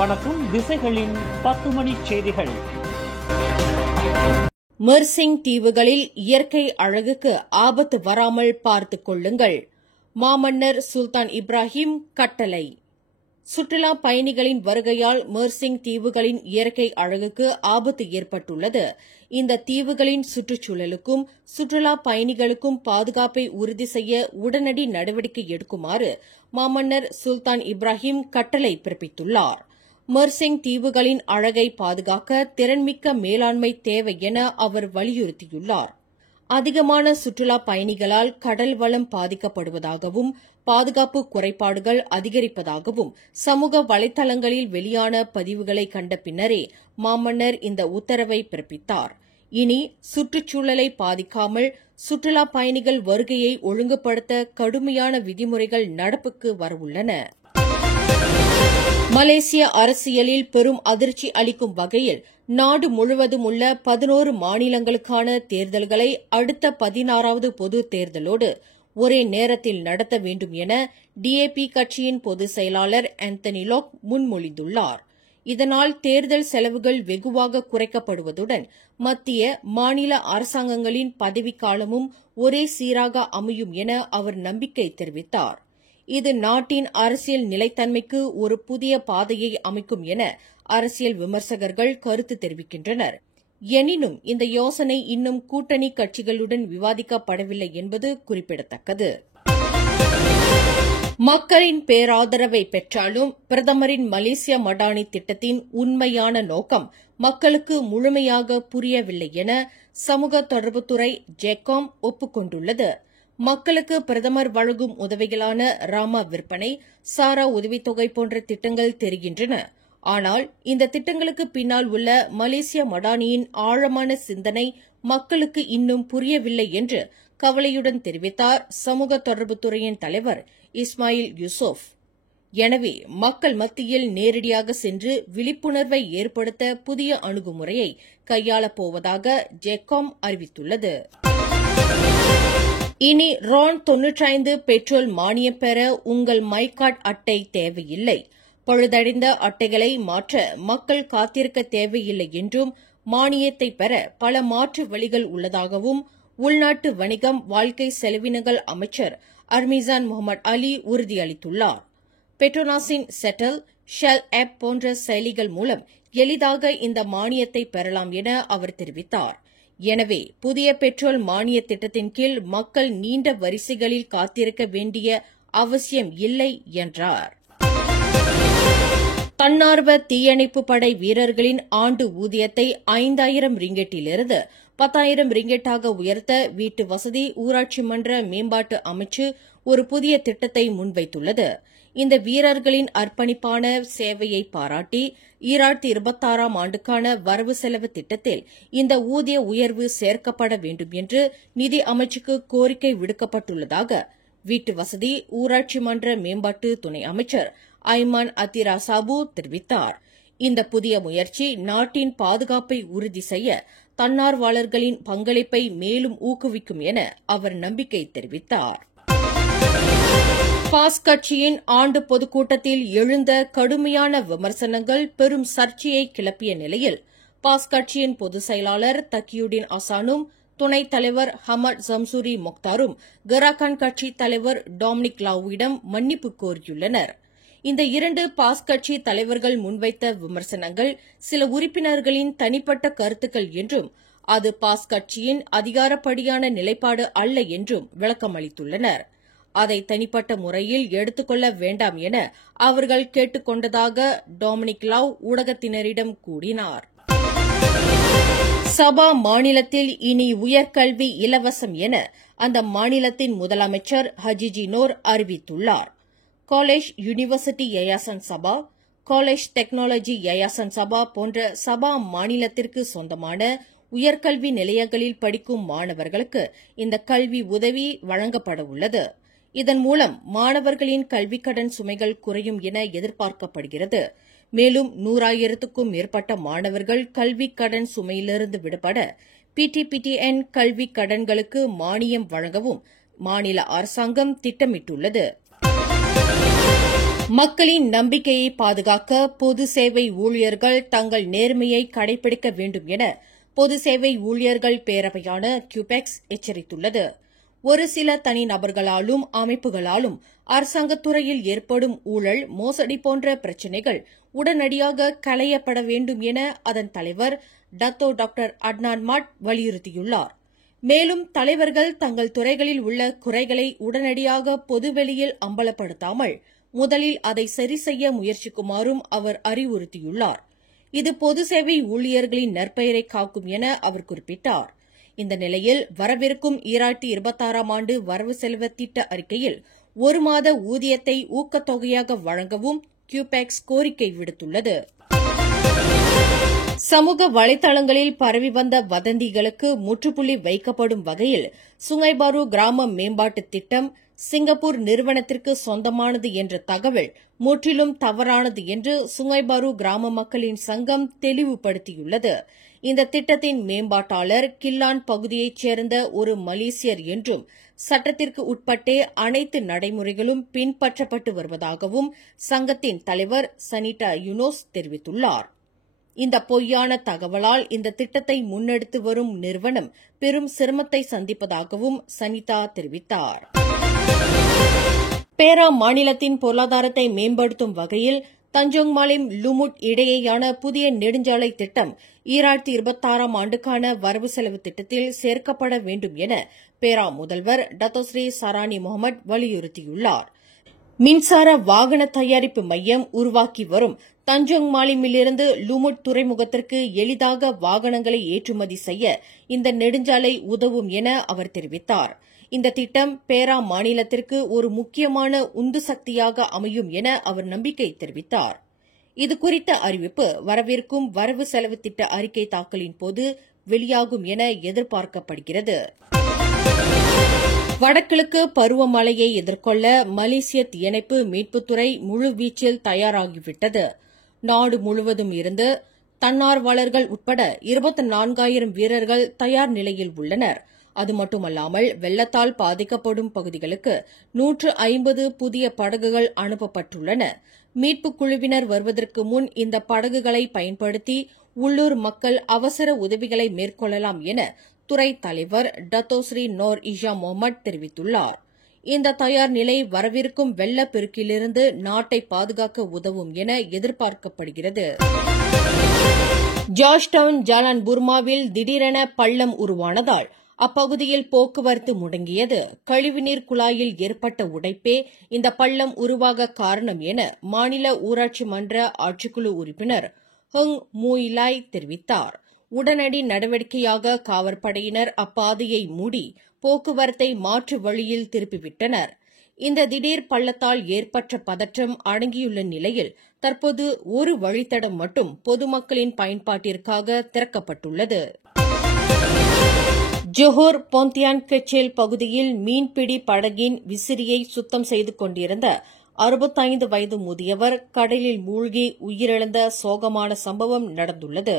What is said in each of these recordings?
வணக்கம். திசைகளின் 10 மணி செய்திகள். மெர்சிங் தீவுகளில் இயற்கை அழகுக்கு ஆபத்து வராமல் பார்த்துக் கொள்ளுங்கள். மாமன்னர் சுல்தான் இப்ராஹிம் கட்டளை. சுற்றுலா பயணிகளின் வருகையால் மெர்சிங் தீவுகளின் இயற்கை அழகுக்கு ஆபத்து ஏற்பட்டுள்ளது. இந்த தீவுகளின் சுற்றுச்சூழலுக்கும் சுற்றுலா பயணிகளுக்கும் பாதுகாப்பை உறுதி செய்ய உடனடி நடவடிக்கை எடுக்குமாறு மாமன்னர் சுல்தான் இப்ராஹிம் கட்டளை பிறப்பித்துள்ளார். மெர்சிங் தீவுகளின் அழகை பாதுகாக்க திறன்மிக்க மேலாண்மை தேவை என அவர் வலியுறுத்தியுள்ளார். அதிகமான சுற்றுலா பயணிகளால் கடல் வளம் பாதிக்கப்படுவதாகவும் பாதுகாப்பு குறைபாடுகள் அதிகரிப்பதாகவும் சமூக வலைதளங்களில் வெளியான பதிவுகளை கண்ட பின்னரே மாமன்னர் இந்த உத்தரவை பிறப்பித்தார். இனி சுற்றுச்சூழலை பாதிக்காமல் சுற்றுலா பயணிகள் வருகையை ஒழுங்குபடுத்த கடுமையான விதிமுறைகள் நடப்புக்கு வரவுள்ளன. மலேசிய அரசியலில் பெரும் அதிர்ச்சி அளிக்கும் வகையில் நாடு முழுவதும் உள்ள 11 மாநிலங்களுக்கான தேர்தல்களை அடுத்த 16வது பொது தேர்தலோடு ஒரே நேரத்தில் நடத்த வேண்டும் என டிஏபி கட்சியின் பொதுச் செயலாளர் ஆந்தனி லாக் முன்மொழிந்துள்ளார். இதனால் தேர்தல் செலவுகள் வெகுவாக குறைக்கப்படுவதுடன் மத்திய மாநில அரசாங்கங்களின் பதவிக்காலமும் ஒரே சீராக அமையும் என அவர் நம்பிக்கை தெரிவித்தார். இது நாட்டின் அரசியல் நிலைத்தன்மைக்கு ஒரு புதிய பாதையை அமைக்கும் என அரசியல் விமர்சகர்கள் கருத்து தெரிவிக்கின்றனர். எனினும் இந்த யோசனை இன்னும் கூட்டணி கட்சிகளுடன் விவாதிக்கப்படவில்லை என்பது குறிப்பிடத்தக்கது. மக்களின் பேராதரவை பெற்றாலும் பிரதமரின் மலேசிய மடானி திட்டத்தின் உண்மையான நோக்கம் மக்களுக்கு முழுமையாக புரியவில்லை என சமூக தொடர்புத்துறை ஜெகாம் ஒப்புக் கொண்டுள்ளது. மக்களுக்கு பிரதமர் வழங்கும் உதவிகளான ராமா விற்பனை, சாரா உதவித்தொகை போன்ற திட்டங்கள் தெரிகின்றன. ஆனால் இந்த திட்டங்களுக்கு பின்னால் உள்ள மலேசிய மடானியின் ஆழமான சிந்தனை மக்களுக்கு இன்னும் புரியவில்லை என்று கவலையுடன் தெரிவித்தார் சமூக தொடர்புத்துறையின் தலைவர் இஸ்மாயில் யூசுப். எனவே மக்கள் மத்தியில் நேரடியாக சென்று விழிப்புணர்வை ஏற்படுத்த புதிய அணுகுமுறையை கையாளப் போவதாக ஜெகாம் அறிவித்துள்ளது. இனி ரான் 95 பெட்ரோல் மானியம் பெற உங்கள் மைகார்ட் அட்டை தேவையில்லை. பழுதடைந்த அட்டைகளை மாற்ற மக்கள் காத்திருக்க தேவையில்லை என்றும் மானியத்தை பெற பல மாற்று வழிகள் உள்ளதாகவும் உள்நாட்டு வணிகம் வாழ்க்கை செலவினங்கள் அமைச்சர் அர்மிசான் முகமது அலி உறுதியளித்துள்ளார். பெட்ரோனாஸின் செட்டல், ஷெல் ஆப் போன்ற செயலிகள் மூலம் எளிதாக இந்த மானியத்தை பெறலாம் என அவர் தெரிவித்தார். எனவே புதிய பெட்ரோல் மானிய திட்டத்தின் கீழ் மக்கள் நீண்ட வரிசைகளில் காத்திருக்க வேண்டிய அவசியம் இல்லை என்றார். தன்னார்வ தீயணைப்பு படை வீரர்களின் ஆண்டு ஊதியத்தை 5000 ரிங்கெட்டிலிருந்து 10,000 ரிங்கெட்டாக உயர்த்த வீட்டு வசதி ஊராட்சி மன்ற மேம்பாட்டு அமைச்சு ஒரு புதிய திட்டத்தை முன்வைத்துள்ளது. இந்த வீரர்களின் அர்ப்பணிப்பான சேவையை பாராட்டி 2026ஆம் ஆண்டுக்கான வரவு செலவு திட்டத்தில் இந்த ஊதிய உயர்வு சேர்க்கப்பட வேண்டும் என்று நிதி அமைச்சுக்கு கோரிக்கை விடுக்கப்பட்டுள்ளதாக வீட்டு வசதி ஊராட்சி மன்ற மேம்பாட்டு துணை அமைச்சர் ஐமான் அத்திரா சாபு தெரிவித்தார். இந்த புதிய முயற்சி நாட்டின் பாதுகாப்பை உறுதி செய்ய தன்னார்வலர்களின் பங்களிப்பை மேலும் ஊக்குவிக்கும் என அவர் நம்பிக்கை தெரிவித்தார். பாஸ் கட்சியின் ஆண்டு பொதுக்கூட்டத்தில் எழுந்த கடுமையான விமர்சனங்கள் பெரும் சர்ச்சையை கிளப்பிய நிலையில் பாஸ் கட்சியின் பொதுச் செயலாளர் தக்கியுடின் அசானும் துணைத் தலைவர் ஹமட் ஜம்சூரி மொக்தாரும் கராகான் கட்சி தலைவர் டாமினிக் லாவிடம் மன்னிப்பு கோரியுள்ளனர். இந்த 2 பாஸ் கட்சி தலைவர்கள் முன்வைத்த விமர்சனங்கள் சில உறுப்பினர்களின் தனிப்பட்ட கருத்துக்கள் என்றும் அது பாஸ் கட்சியின் அதிகாரப்படியான நிலைப்பாடு அல்ல என்றும் விளக்கமளித்துள்ளனர். அதை தனிப்பட்ட முறையில் எடுத்துக்கொள்ள வேண்டாம் என அவர்கள் கேட்டுக் கொண்டதாக டாமினிக் லாவ் ஊடகத்தினரிடம் கூறினார். சபா மாநிலத்தில் இனி உயர்கல்வி இலவசம் என அந்த மாநிலத்தின் முதலமைச்சர் ஹஜிஜி நோர் அறிவித்துள்ளார். காலேஜ் யூனிவர்சிட்டி யாயாசன் சபா, காலேஜ் டெக்னாலஜி யாயாசன் சபா போன்ற சபா மாநிலத்திற்கு சொந்தமான உயர்கல்வி நிலையங்களில் படிக்கும் மாணவர்களுக்கு இந்த கல்வி உதவி வழங்கப்பட உள்ளது. இதன் மூலம் மாணவர்களின் கல்விக் கடன் சுமைகள் குறையும் என எதிர்பார்க்கப்படுகிறது. மேலும் 100,000க்கும் மேற்பட்ட மாணவர்கள் கல்விக் கடன் சுமையிலிருந்து விடுபட பிடிபிடிஎன் கல்விக் கடன்களுக்கு மானியம் வழங்கவும் மாநில அரசாங்கம் திட்டமிட்டுள்ளது. மக்களின் நம்பிக்கையை பாதுகாக்க பொது சேவை ஊழியர்கள் தங்கள் நேர்மையை கடைபிடிக்க வேண்டும் என பொது சேவை ஊழியர்கள் பேரவையான கியூபெக்ஸ் எச்சரித்துள்ளது. ஒரு சில தனிநபர்களாலும் அமைப்புகளாலும் அரசாங்கத்துறையில் ஏற்படும் ஊழல், மோசடி போன்ற பிரச்சினைகள் உடனடியாக களையப்பட வேண்டும் என அதன் தலைவர் டாக்டர் அட்னான் மாட் வலியுறுத்தியுள்ளார். மேலும் தலைவர்கள் தங்கள் துறைகளில் உள்ள குறைகளை உடனடியாக பொதுவெளியில் அம்பலப்படுத்தாமல் முதலில் அதை சரி செய்ய முயற்சிக்குமாறும் அவர் அறிவுறுத்தியுள்ளார். இது பொது சேவை ஊழியர்களின் நற்பெயரை காக்கும் என அவர் குறிப்பிட்டார். இந்த நிலையில் வரவிருக்கும் 2026ஆம் ஆண்டு வரவு செலவு திட்ட அறிக்கையில் 1 மாத ஊதியத்தை ஊக்கத்தொகையாக வழங்கவும் கியூபெக்ஸ் கோரிக்கை விடுத்துள்ளது. சமூக வலைதளங்களில் பரவி வந்த வதந்திகளுக்கு முற்றுப்புள்ளி வைக்கப்படும் வகையில் சுங்கைபாரு கிராம மேம்பாட்டு திட்டம் சிங்கப்பூர் நிறுவனத்திற்கு சொந்தமானது என்ற தகவல் முற்றிலும் தவறானது என்று சுங்கைபாரு கிராம மக்களின் சங்கம் தெளிவுபடுத்தியுள்ளது. இந்த திட்டத்தின் மேம்பாட்டாளர் கில்லான் பகுதியைச் சேர்ந்த ஒரு மலேசியர் என்றும் சட்டத்திற்கு உட்பட்டே அனைத்து நடைமுறைகளும் பின்பற்றப்பட்டு வருவதாகவும் சங்கத்தின் தலைவர் சனிட்டா யூனோஸ் தெரிவித்துள்ளார். இந்த பொய்யான தகவலால் இந்த திட்டத்தை முன்னெடுத்து வரும் நிறுவனம் பெரும் சிரமத்தை சந்திப்பதாகவும் சனிதா தெரிவித்தார். பேரா மாநிலத்தின் பொருளாதாரத்தை மேம்படுத்தும் வகையில் தஞ்சோங் மாலிம் லுமுட் இடையேயான புதிய நெடுஞ்சாலை திட்டம் 2026ஆம் ஆண்டுக்கான வரவு செலவு திட்டத்தில் சேர்க்கப்பட வேண்டும் என பேரா முதல்வர் டத்தோஸ்ரீ சரானி முகமது வலியுறுத்தியுள்ளார். மின்சார வாகன தயாரிப்பு மையம் உருவாக்கி வரும் தஞ்சோங் மாலிமிலிருந்து லுமுட் துறைமுகத்திற்கு எளிதாக வாகனங்களை ஏற்றுமதி செய்ய இந்த நெடுஞ்சாலை உதவும் என அவர் தெரிவித்தார். இந்த திட்டம் பேரா மாநிலத்திற்கு ஒரு முக்கியமான உந்து சக்தியாக அமையும் என அவர் நம்பிக்கை தெரிவித்தார். இதுகுறித்த அறிவிப்பு வரவிருக்கும் வரவு செலவு திட்ட அறிக்கை தாக்கலின் போது வெளியாகும் என எதிர்பார்க்கப்படுகிறது. வடகிழக்கு பருவமழையை எதிர்கொள்ள மலேசிய தீயணைப்பு மீட்புத்துறை முழுவீச்சில் தயாராகிவிட்டது. நாடு முழுவதும் இருந்து தன்னார்வலர்கள் உட்பட 24,000 வீரர்கள் தயார் நிலையில் உள்ளனர். அது மட்டுமல்லாமல் வெள்ளத்தால் பாதிக்கப்படும் பகுதிகளுக்கு 150 புதிய படகுகள் அனுப்பப்பட்டுள்ளன. மீட்புக் குழுவினர் வருவதற்கு முன் இந்த படகுகளை பயன்படுத்தி உள்ளூர் மக்கள் அவசர உதவிகளை மேற்கொள்ளலாம் என துறை தலைவர் டத்தோஸ்ரீ நோர் இஷா முகமது தெரிவித்துள்ளார். இந்த தயார் நிலை வரவிருக்கும் வெள்ளப்பெருக்கிலிருந்து நாட்டை பாதுகாக்க உதவும் என எதிர்பார்க்கப்படுகிறது. ஜார்ஜ்டவுன் ஜாலான் புர்மாவில் திடீரென பள்ளம் உருவானதால் அப்பகுதியில் போக்குவரத்து முடங்கியது. கழிவுநீர் குழாயில் ஏற்பட்ட உடைப்பே இந்த பள்ளம் உருவாக காரணம் என மாநில ஊராட்சி மன்ற ஆட்சிக்குழு உறுப்பினர் ஹங் மூயிலாய் தெரிவித்தார். உடனடி நடவடிக்கையாக காவற்படையினர் அப்பாதையை மூடி போக்குவரத்தை மாற்று வழியில் திருப்பிவிட்டனர். இந்த திடீர் பள்ளத்தால் ஏற்பட்ட பதற்றம் அடங்கியுள்ள நிலையில் தற்போது ஒரு வழித்தடம் மட்டும் பொதுமக்களின் பயன்பாட்டிற்காக திறக்கப்பட்டுள்ளது. ஜோஹர் பொந்தியான் கெச்சேல் பகுதியில் மீன்பிடி படகின் விசிறியை சுத்தம் செய்து கொண்டிருந்த 65 வயது முதியவர் கடலில் மூழ்கி உயிரிழந்த சோகமான சம்பவம் நடந்துள்ளது.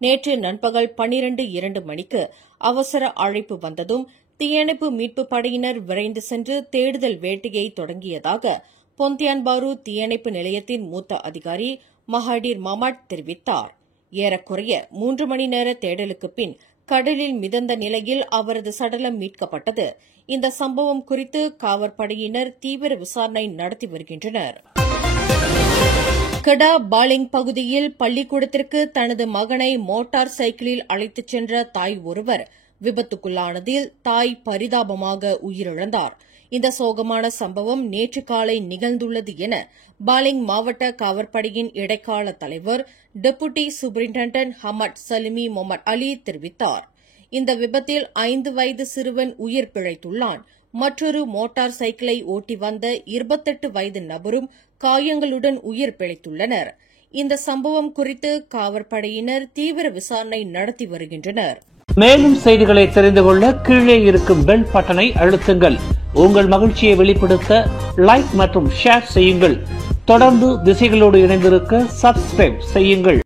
நேற்று நண்பகல் 12:02 மணிக்கு அவசர அழைப்பு வந்ததும் தீயணைப்பு மீட்புப் படையினர் விரைந்து சென்று தேடுதல் வேட்டையை தொடங்கியதாக பொந்தியான்பாரு தீயணைப்பு நிலையத்தின் மூத்த அதிகாரி மஹாடீர் மாமாட் தெரிவித்தார். ஏறக்குறைய 3 மணி நேர தேடலுக்கு பின் கடலில் மிதந்த நிலையில் அவரது சடலம் மீட்கப்பட்டது. இந்த சம்பவம் குறித்து காவற்படையினர் தீவிர விசாரணை நடத்தி வருகின்றனர். கடா பாலிங் பகுதியில் பள்ளிக்கூடத்திற்கு தனது மகனை மோட்டார் சைக்கிளில் அழைத்துச் சென்ற தாய் ஒருவர் விபத்துக்குள்ளானதில் தாய் பரிதாபமாக உயிரிழந்தார். இந்த சோகமான சம்பவம் நேற்று காலை நிகழ்ந்துள்ளது என பாலிங் மாவட்ட காவற்படையின் இடைக்கால தலைவர் டெபுட்டி சூப்பரிண்டென்டன்ட் ஹமட் சலிமி முகமது அலி தெரிவித்தார். இந்த விபத்தில் 5 வயது சிறுவன் உயிர் பிழைத்துள்ளான். மற்றொரு மோட்டார் சைக்கிளை ஓட்டி வந்த 28 வயது நபரும் காயங்களுடன் உயிர் பிழைத்துள்ளனர். இந்த சம்பவம் குறித்து காவற்படையினர் தீவிர விசாரணை நடத்தி வருகின்றனர். மேலும் செய்திகளை தெரிந்து கொள்ள கீழே இருக்கும் பெல் பட்டனை அழுத்துங்கள். உங்கள் மகிழ்ச்சியை வெளிப்படுத்த லைக் மற்றும் ஷேர் செய்யுங்கள். தொடர்ந்து திசைகளோடு இணைந்திருக்க சப்ஸ்கிரைப் செய்யுங்கள்.